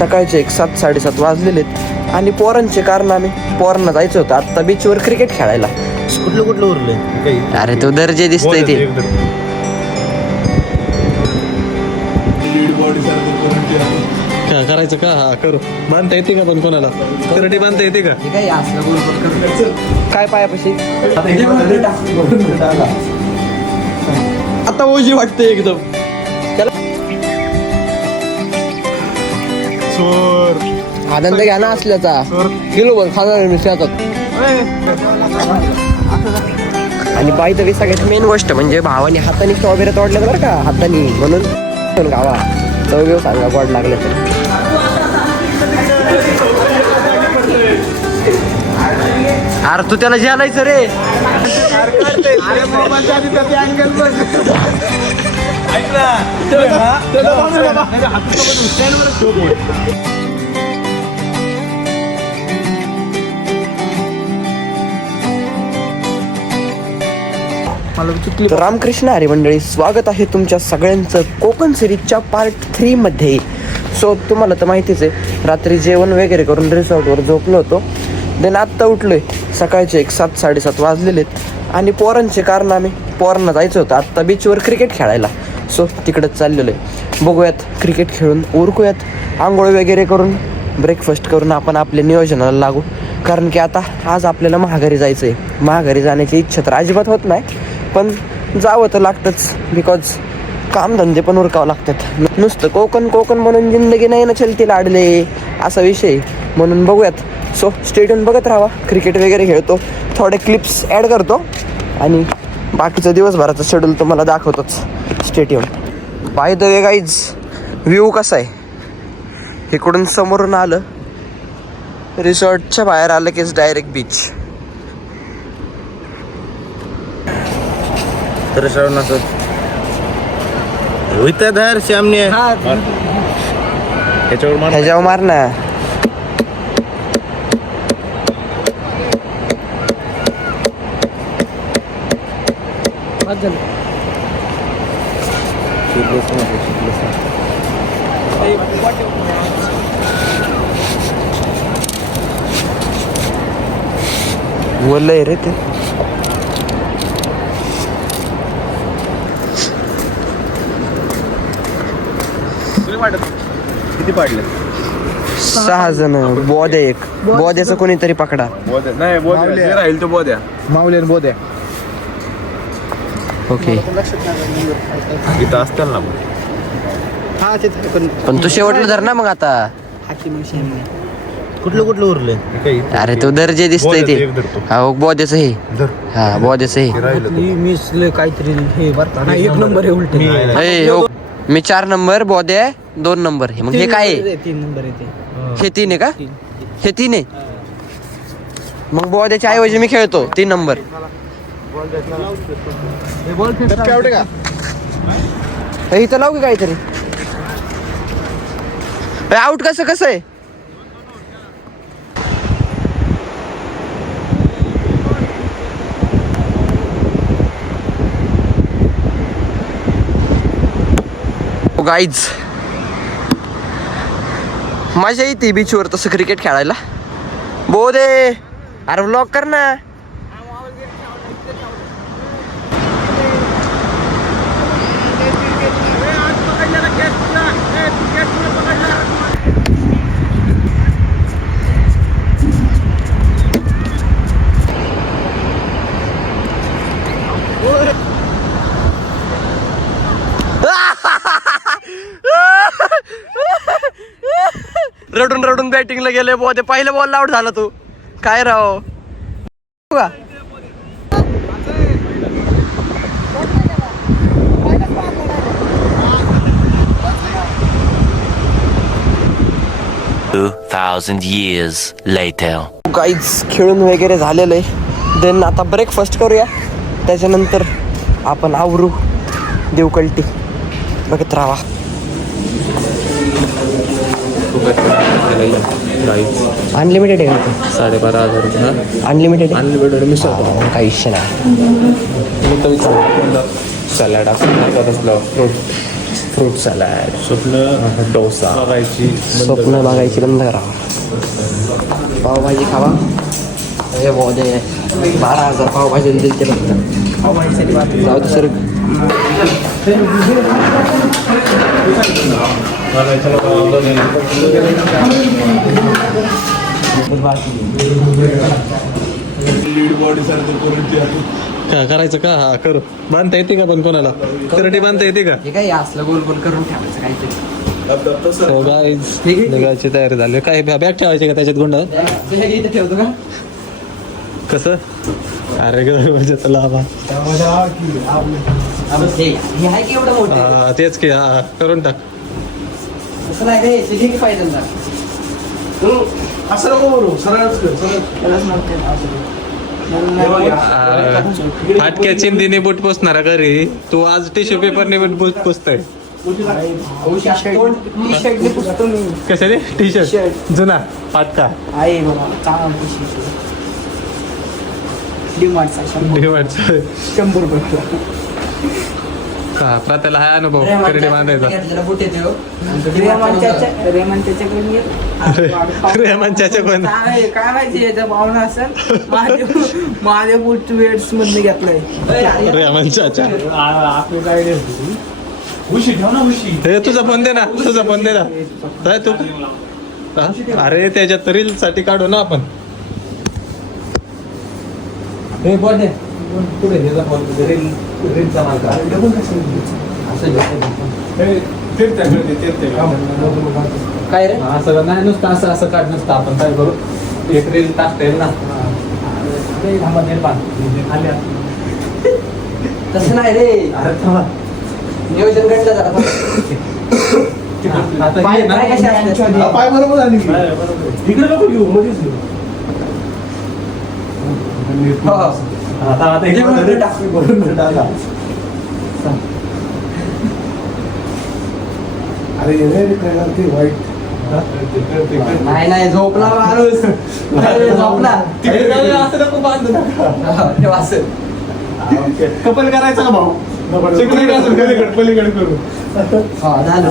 सकाळचे 7-7:30 वाजलेले आहेत आणि पोरांचे कारनामे. पोरांना जायचं होतं आत्ता बीचवर क्रिकेट खेळायला. कुठलं उरलंय? अरे तो दर्जे दिसतोय ते. काय करायचं का? हा करू. बांधता येते का पण कोणाला? करडी बांधता येते का? काय पायापाशी आता ओझी वाटते एकदम. आनंद घ्या ना असल्याचा. किलोभर खाणार मी शेतात. आणि बाई तरी सगळ्यात मेन गोष्ट म्हणजे भावाने हाताने स्ट्रॉबेरी तोडल्या बरं का, हाताने. म्हणून गावा तो सांगा गोड लागले तर. अरे तू त्याला जेलायचं रे. तर रामकृष्ण हरी मंडळी, स्वागत आहे तुमच्या सगळ्यांचं कोकण सिरीजच्या पार्ट 3 मध्ये. सो तुम्हाला तर माहितीच आहे, रात्री जेवण वगैरे करून रिसॉर्टवर झोपलो होतो. देन आत्ता उठलोय. सकाळचे 7-7:30 वाजलेले आहेत आणि पोरांचे कारनामे. पोरांना जायचं होतं आत्ता बीचवर क्रिकेट खेळायला. सो तिकडंच चाललेलो आहे. बघूयात, क्रिकेट खेळून उरकूयात. आंघोळ वगैरे करून ब्रेकफास्ट करून आपण आपल्या नियोजनाला लागू. कारण की आता आज आपल्याला महाघारी जायचं आहे. महाघारी जाण्याची इच्छा तर अजिबात होत नाही, पण जावं तर लागतंच. बिकॉज कामधंदे पण उरकावं लागतात. नुसतं कोकण कोकण म्हणून जिंदगी नाही ना चलती लाडले, असा विषय. म्हणून बघूयात. सो स्टेडियम बघत राहा. क्रिकेट वगैरे खेळतो, थोडे क्लिप्स ॲड करतो आणि बाकीचं दिवसभराचं शेड्यूल तुम्हाला दाखवतोच. Stadium by the way guys, view कसा आहे इकडून समोरून आलं, रिसॉर्टच्या बाहेर आलं की डायरेक्ट बीच. तर श्रावणाचं धर श्यामने ह्याच्यावर मार ना. बोललंय रे ते. किती पाडले? 6 जण. बोध आहे एक. बोध्याचं कोणीतरी पकडा. नाही बोध्या राहील तो बोध्या. माऊली बोध्या. ओके. इथं असतील ना पण तू शेवटला धर ना मग आता. कुठलं उरलंय? अरे तो दर्जे दिसतोय ते. हा बोध्याचं हे. हा बोध्याचं हे. काहीतरी हे बरं एक नंबर आहे उलट. मी 4 नंबर, बोध्या 2 नंबर. मग हे काय आहे? 3 नंबर येते. हे 3 आहे का? हे 3 आहे. मग बोध्याच्या ऐवजी मी खेळतो 3 नंबर. इथं लावू की काहीतरी. आउट कसं आहे? गाईज मजा येते बीचवर तसं क्रिकेट खेळायला. बोधे अरे व्लॉग कर ना. रडून रडून बॅटिंगला गेले. बोधे पहिल्या बॉलला आउट झाला तू. काय राव का? 2000 years later. गाईज खेळून वगैरे झालेलं आहे. देन आता ब्रेकफास्ट करूया, त्याच्यानंतर आपण आवरू देवकल्टी. बघत राहा. अनलिमिटेड आहे का? 12,500 अनलिमिटेड अनलिमिटेड मिस काही इश्य नाही. सॅलड असं फ्रूट फ्रूट सॅलड स्वप्न डोसा बघायची स्वप्न बघायची बंद करा. पावभाजी खावा. हे बहुत 12,000 पावभाजी दिली ते फक्त पावभाजीसाठी जाऊ सर. काय करायचं का हा करू बांधता येते का पण कोणाला करडी बांधता येते का हे काय असलं गोल गोल करून ठेवायचं काहीतरी. So guys, निघायची तयारी झाली काय बॅग ठेवायची का त्याच्यात गुंड इथे ठेवतो का? कसं अरे गरजेचं लाभा हे आहे की एवढं मोठं? तेच की हा करून टाक असं नाही रे, ते ठीक पाहिजे ना. असं नको बोलू सरळच कर सरळ. त्यालाच म्हणते ना असं. फाटक्या चिंदीने बूट पोचणारा घरी तू आज टिश्यू पेपरने बूट पोचतोय टी-शर्टने पुसतो मी. कशाने टी शर्ट जुना फाटका आहे बाबा चांगला टी-शर्ट. डिमार्टचा 100 का प्रात्याला हा अनुभव करडी बांधायचा रेहमान चाचा कोण काय माहिती याचा भावना असेल. माझ्या बूट वेट्स मधून घेतलाय. रेहमान चाचा आपली काय उशी ठेव ना उशी. हे तुझा फोन दे ना तुझा फोन दे ना काय तू हा? अरे त्याच्यात रील साठी काढू ना आपण हे बोल पुढे त्याचा फोन रीलचा मार्ग काय रे असं नाही नुसतं असं असं काढ नसतं आपण काय करू एक रील टाकता येईल ना. तसं नाही रे. नियोजन घडलं जरा. आता पाय हे ना- कसे असतात? पाय बरोबर आली की. इकडे नको येऊ मध्येच येऊ. हो. आता इथे इकडे बरोबर टाक. बरोबर टाका. अरे हे काय ते वाईट नाही नाही झोपला माणूस. अरे, झोपला. असं नको बांधू नका. तेव्हा असं. कपल करायचं का भाऊ पलीकडे पलीकडे करू हा झालं.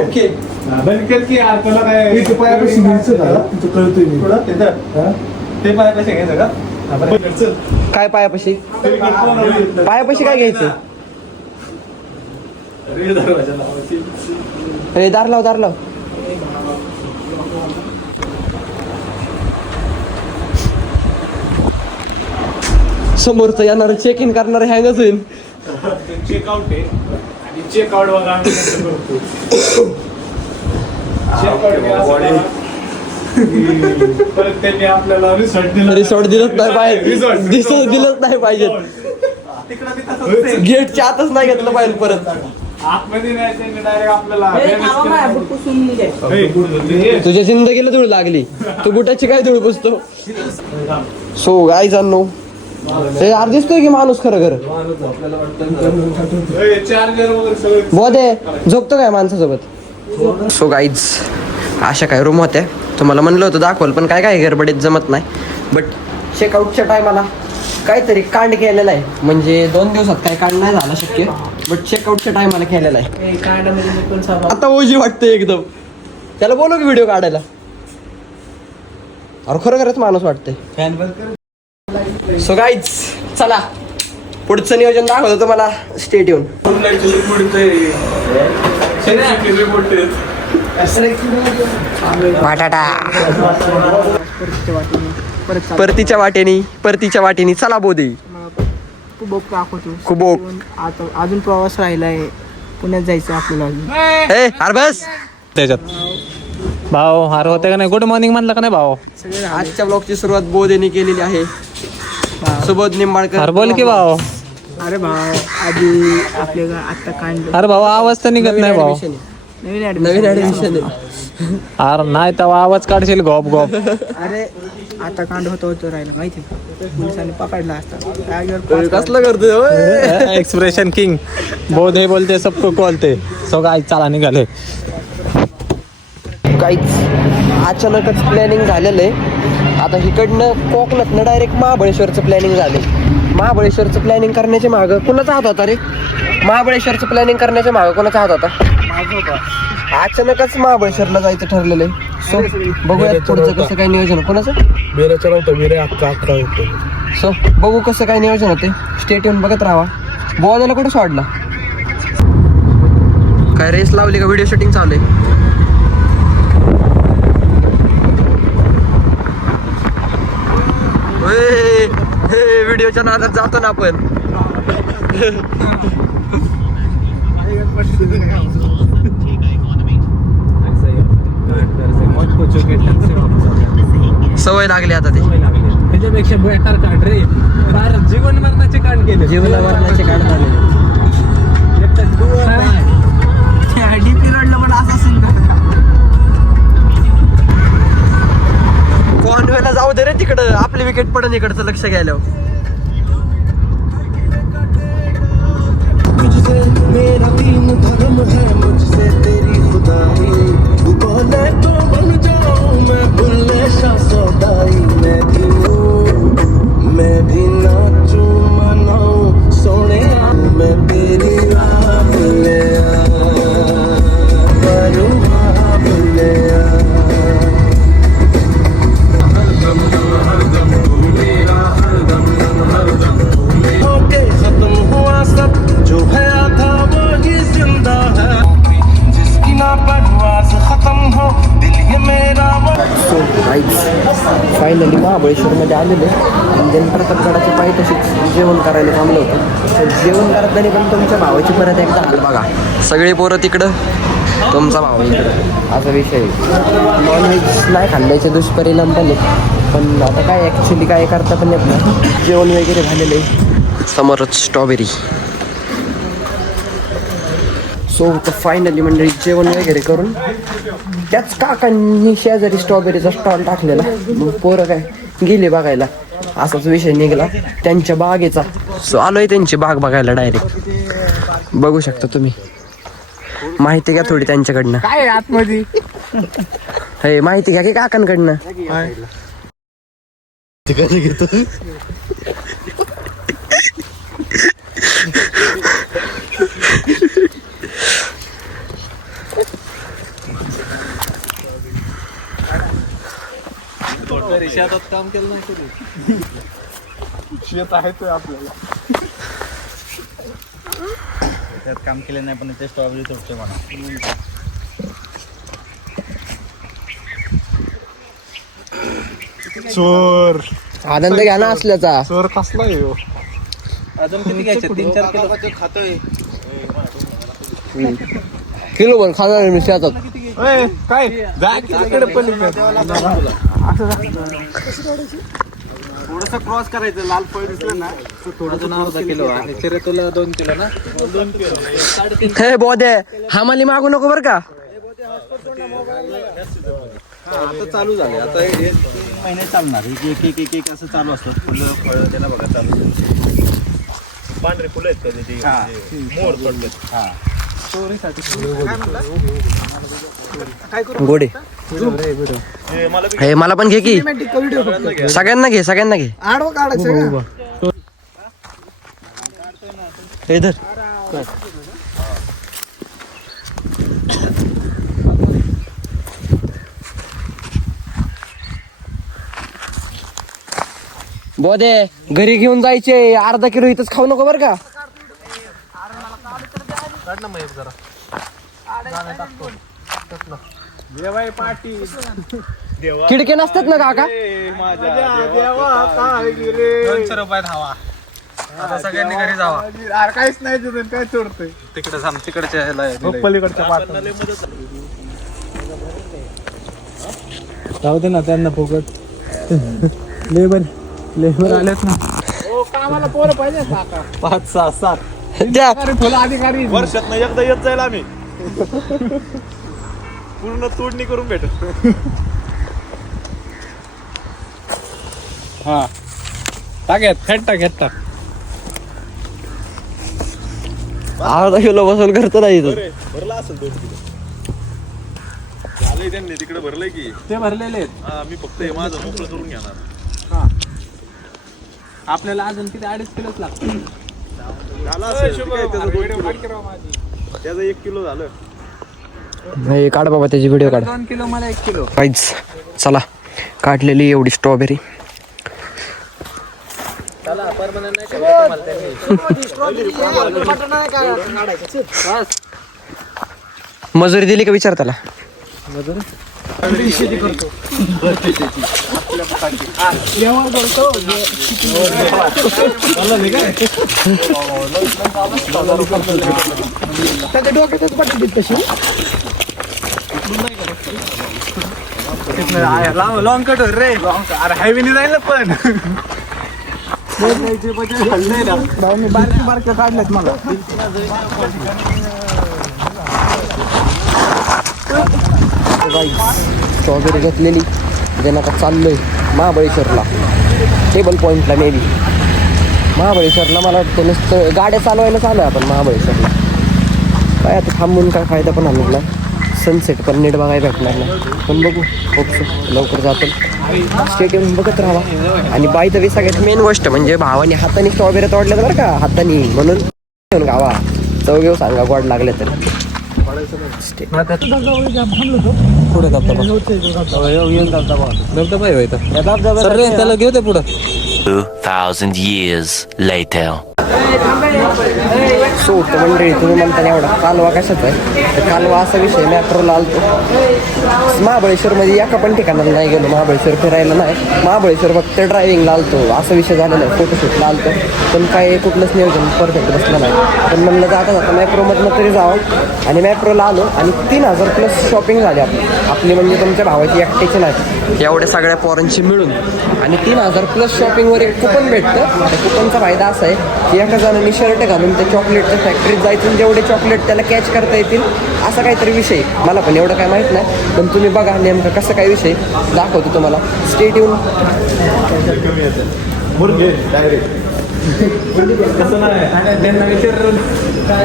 ओके. बलकेल की यार तुला काय ते पायापाशी घ्यायचं का तू कळतोय मी ते पायापाशी घ्यायचं का काय पायापाशी पायापाशी काय घ्यायचं? अरे दार लाव दार लाव. समोरचं येणार चेक इन करणार हँगच होईल. चेकआउट आहे आणि चेकआउट बघा आम्ही कसं करतो. परत त्यांनी आपल्याला रिसॉर्ट दिला रिसॉर्ट दिलंच नाही पाहिजे. दिलंच नाही पाहिजे. गेटच्या आतच नाही घेतलं पाहिजे परत. आतमध्ये नाही त्यांनी डायरेक्ट आपल्याला तुझ्या जिंदगीला धूळ लागली तू बुटाची काय धूळ पुसतो. सो गाय जाणो हे यार दिसतोय की माणूस खरं खरं चार्जर वगैरे सगळं बोधे झोपतो काय माणसासोबत. सो गाईज अशा काय रूम होत्या. तुम्हाला म्हणलं होतं दाखवलं पण काय काय गडबडीत जमत नाही. बट चेकआउटच्या टायमाला काहीतरी कांड केलेला आहे. म्हणजे 2 दिवसात काय कांड नाही झाला शक्य. बट चेकआउटच्या टायमाला केलेला आहे. आता ओझी वाटते एकदम. त्याला बोलू की व्हिडिओ काढायला. अरे खरं खरंच माणूस वाटतंय. सो गाईज चला पुढचं नियोजन दाखवतो तुम्हाला. स्टेट येऊन बटाटा परतीच्या वाटेनी चला बोधी. खूप अजून प्रवास राहिलाय. पुण्यात जायचं आपल्याला. ए अरे बस त्याच्यात भाऊ हार होते का नाही गुड मॉर्निंग म्हणलं का नाही भाऊ आजच्या ब्लॉगची सुरुवात बोधेने केलेली आहे. सुबोध निंबाळकर अरे बोल की भाऊ अरे भाऊ आधी आपल्या आता कांड अरे भाऊ आवाज तर निघत नाही भाऊ नवीन ऍडमिशन आहे. अरे नाही तेव्हा आवाज काढशील गॉप गॉप अरे आता कांड होतं राहिलं माहिती पोलिसांनी पकडला असता जागेवर कसलं करतोय एक्सप्रेशन किंग बोध हे बोलते सबको बोलते सो गाय चला निघाले. काहीच अचानकच प्लॅनिंग झालेलं आहे. आता इकडनं कोकणातनं डायरेक्ट महाबळेश्वरचं प्लॅनिंग झाले. महाबळेश्वरचं प्लॅनिंग करण्याच्या मागं कुणाचा हात होता रे? महाबळेश्वरचं प्लॅनिंग करण्याच्या मागे कोणाचा हात होता? अचानकच महाबळेश्वरला जायचं ठरलेलं आहे. सो बघूयात पुढचं कसं काय नियोजन आहे. कोणाचं? बेराच्या नव्हतं बेरे अक्का होतो. सो बघू कसं काय नियोजन होते. स्टेट येऊन बघत राहा. बोलायला कुठं सोडला? काय रेस लावली का? व्हिडिओ शूटिंग चालू आहे. व्हिडिओच्या नादात जातो ना आपण. सवय लागली आता ती. त्याच्यापेक्षा बेकार काढ रे. जीवन मरणाचे कांड केले. जीवना मरणाचे काढ झाले. डीपी रोडला पण असं सीन कॉन्वेला जाऊ दे रे तिकडं. आपली विकेट पडन इकडचं लक्ष घ्यायला. मेरा दीन धर्म है मुझसे तेरी खुदाई तू बोले तो बन जाऊं मैं बुल्ले शाह सौदाई मैं भी नाचूं मनाऊं सोने मैं तेरी राह ले खत्म हुआ सब जो है आधा वो ही जिंदा है जिसकी ना परवाज खत्म हो दिल ये मेरा सो फायनली महाबळेश्वरमध्ये आलेले. इंडियन प्रतापगडाच्या पायी तशीच जेवण करायला थांबलं होतं. तर जेवण करताना पण तुमच्या भावाची परत एकदा हाल बघा. सगळी पोरं तिकडं, तुमचा भाव इकडं, असा विषय. नॉनव्हेज नाही खाल्ल्याचे दुष्परिणाम पण आहेत. पण आता काय ॲक्च्युली काय करता पण येत नाही. जेवण वगैरे झालेलं आहे. समोरच स्ट्रॉबेरी. सो फायनली मंडळी जेवण वगैरे करून त्याच काकांनी शेजारी स्ट्रॉबेरीचा स्टॉल टाकलेला. मग पोरं काय गेले बघायला. असाच विषय निघाला त्यांच्या बागेचा. सो आलोय त्यांची बाग बघायला डायरेक्ट. बघू शकता तुम्ही. माहिती घ्या थोडी त्यांच्याकडनं. काय आतमध्ये हे माहिती घ्या की काकांकडनं. घेतो शेतात काम केलं नाही. शेत आहे तो आपल्याला. त्यात काम केलं नाही पण ते स्ट्रॉबेरी तोडते म्हणा. चोर आनंद घ्या ना असल्याचा. चोर कसला आहे हो? अजून किती घ्यायचे? 3-4 किलो खातोय. किलो पण खाणार मी शेतात. काय जा तिकडे पलीकडे. थोडस क्रॉस करायचं. लाल फळ दिसलं ना थोडं अर्धा किलो आणि चिरेतुला 2 किलो ना. 2 किलो 3.5. हे बोधे हमाली मागू नको बरं का. आता चालू झाले. आता 3 महिने चालणार. एक असं चालू असतात. फुलं फळं त्याला बघा चालू. पांढरे फुलं आहेत का ते? मोर पडलेत. हा चोरीसाठी गोडे. हे मला पण घे की. सगळ्यांना घे, सगळ्यांना घे. आडवं काढायचं का? हे धर. बोधे घरी घेऊन जायचे. अर्धा किलो इथंच खाऊ नको बरं का. खिडके नसतात ना काका. 200 रुपयात हवा. आता सगळ्यांनी घरी जावा. काहीच नाही तिथून काय चोरतोय. तिकडे सांग. तिकडच्या ह्याला पलीकडच्या पात्राला जाऊ दे ना त्यांना फुकट. लेबर आलेत ना. कामाला पोरं पाहिजे. 5, 6, 7 त्या फुलं अधिकारी. वर्षात एकदा येत जाईल आम्ही. पूर्ण तोडणी करून भेट. हा टाक्यात खेट टाक. अर्धा किलो बसून करतो नाही इथं. भरला असेल 2 किलो. झालंय त्यांनी तिकडे भरलंय की. ते भरलेले आहेत. मी फक्त हे माझं मोकळं करून घेणार. हा आपल्याला अजून किती 2.5 किलोच लागतं. त्याचं 1 किलो झालं. हे काढ बाबा त्याची व्हिडिओ काढ. 2 किलो मला 1 किलो. काहीच चला काढलेली एवढी स्ट्रॉबेरी. मजुरी दिली का विचार त्याला. त्याच्या डोक्यातच पटली तशी. लॉंग कट रे. अरे हायवेने जाईल ना पण. भाऊ मी बारक्या काढल्यात मला. स्ट्रॉबेरी घेतलेली जे आता चाललोय महाबळेश्वरला टेबल पॉईंटला. मे बी महाबळेश्वरला मला वाटतं नुसतं गाड्या चालवायला चालू आहे आपण महाबळेश्वरला. काय आता थांबून काय फायदा पण होणार नाही. सनसेट पण नीट बघायला भेटणार नाही. पण बघू होपसो लवकर जातो. स्टेडियम बघत राहावा. आणि बाय द वे सगळ्यात मेन गोष्ट म्हणजे भावाने हाताने स्ट्रॉबेरी तोडल्या बरं का हाताने. म्हणून गावा चव घेऊ सांगा गोड लागले तर. पुढे धबधबा आहे इथं. सर रे त्याला घेऊ दे पुढं. 2,000 years later. सो तर मंडळी तुम्ही म्हणता एवढा कालवा कशाचा आहे. तर कालवा असा विषय मॅट्रोला आलतो. महाबळेश्वरमध्ये एका पण ठिकाणाला नाही गेलो. महाबळेश्वर फिरायला नाही. महाबळेश्वर फक्त ड्रायव्हिंगला आलतो. असा विषय झालेला आहे. फोटोशूटला आलतो पण काय कुठलंच नियोजन परफेक्ट बसलं नाही. पण म्हणलं जाता जाता मॅप्रोमधनं तरी जावं. आणि मॅप्रोला आलो आणि 3,000 प्लस शॉपिंग झाली आपली म्हणजे तुमच्या भावाची एकट्याची नाही एवढ्या सगळ्या पोरांची मिळून. आणि 3,000 प्लस शॉपिंगवर एक कुपन भेटतं. त्या कुपनचा फायदा असा आहे की एका जणांनी शर्ट घालून त्या चॉकलेटच्या फॅक्टरीत जायचं जेवढे चॉकलेट त्याला कॅच करता येतील असा काहीतरी विषय. मला पण एवढं काय माहीत नाही पण तुम्ही बघा नेमकं कसं काय विषय दाखवतो तुम्हाला. स्टेट येऊन कसं नाही त्यांना विचार काय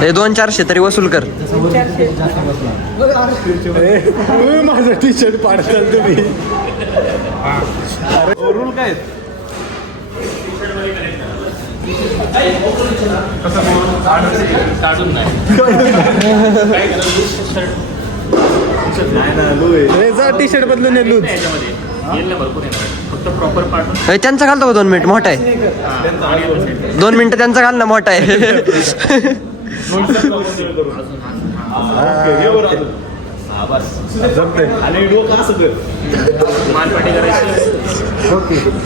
हे 200-400 तरी वसूल कर. माझं टी शर्ट पाडताल तुम्ही. रूल काय टी शर्ट बदलून लूज त्यांचा घालतो 2 मिनिट मोठा आहे. 2 मिनिटं त्यांचा घाल ना मोठा आहे.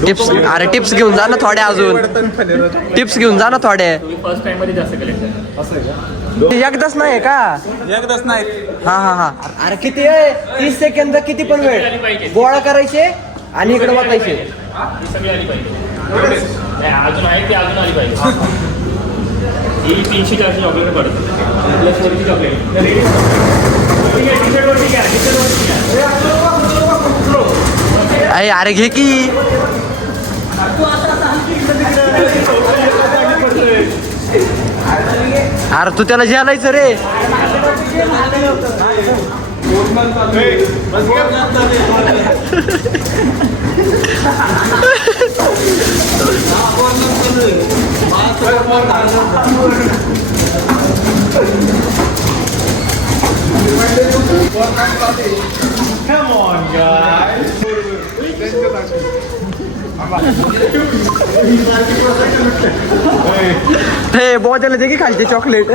टिप्स अरे टिप्स घेऊन जा ना थोड्या. अजून टिप्स घेऊन जा ना थोड्या. एकदाच नाही का. एकदाच नाही. हा हा हा अरे किती आहे 30 सेकंद किती पण वेळ गोळा करायचे आणि इकडे वाचायचे. अजून आहे ते अजून आली पाहिजे. ही 300-400 चॉकलेट पडत प्लस वरची चॉकलेट. अरे घे की. अरे तू त्याला जेलायचं रे. Come on, guys. हे बोजायला दे की खालचे चॉकलेट.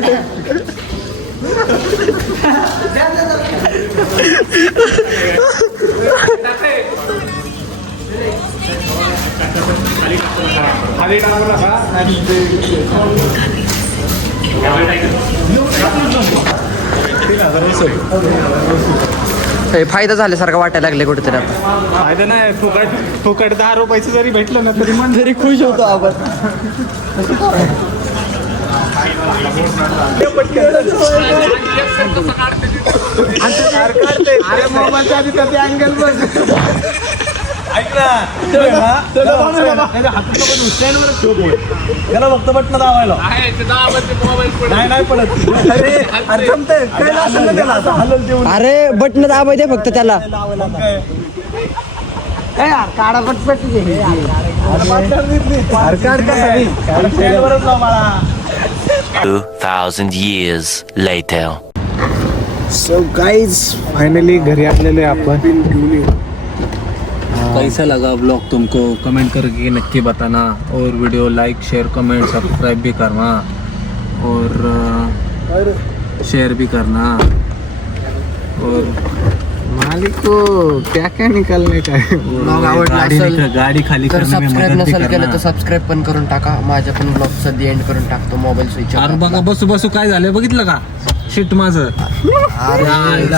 खाली टाकला का फायदा झाल्यासारखं वाटायला लागले कुठेतरी आता. फायदा नाही. फुकट 10 रुपयाचं जरी भेटलं ना तरी मन तरी खुश होतो आपण. अरे मोबाईलच्या आधी त्याचे अँगल बघ. ऐक ना त्याला फक्त बटन दाबायला नाही पडत अरे जमतंय कळलं असेल ना त्याला असं हलल देऊन अरे बटन दाबाय दे फक्त त्याला. काढा पटपट मला 2,000 years later. So guys finally घरी आलेले आपण. कैसा लगा ब्लॉग तुमको कमेंट करके नक्की बताना और video like share comment subscribe भी करना और शेयर भी करना और मालिक को क्या क्या निकालने का है ब्लॉग आवडला असेल गाडी खाली तर करने में सबस्क्राईब मदद भी नसेल केलं तर करना. सबस्क्राईब पण करून टाका. माझ्या पण ब्लॉगचं दी एंड करून टाकतो. मोबाईल स्विच अरे बघा बसू बसू काय झालं बघितलं का शिट माझं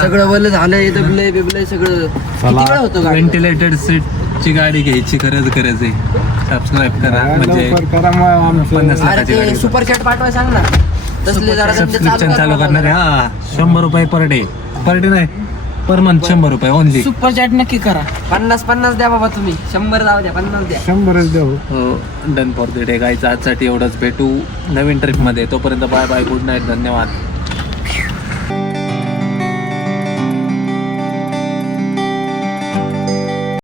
सगळं बोल झालंय दबलंय बिबलंय सगळं. किती वेळ होतो गाडी? व्हेंटिलेटेड सीटची गाडी घ्यायची गरज आहे. सबस्क्राईब करा म्हणजे 50 अरे लाखाची ते गाडी सुपर चॅट पाठवाय सांग ना. तसले जरा त्यांचे सबस्क्रिप्शन चालू करा करणार आहे. हा 100 रुपये पर डे नाही पर मंथ 100 रुपये ओनली. सुपर चॅट नक्की करा. 50 द्या बाबा तुम्ही. 100 जाऊ द्या 50 द्या. 100च देऊ. Done for the day guys. आजसाठी एवढंच. भेटू नवीन ट्रिपमध्ये. तोपर्यंत बाय बाय गुड नाईट धन्यवाद.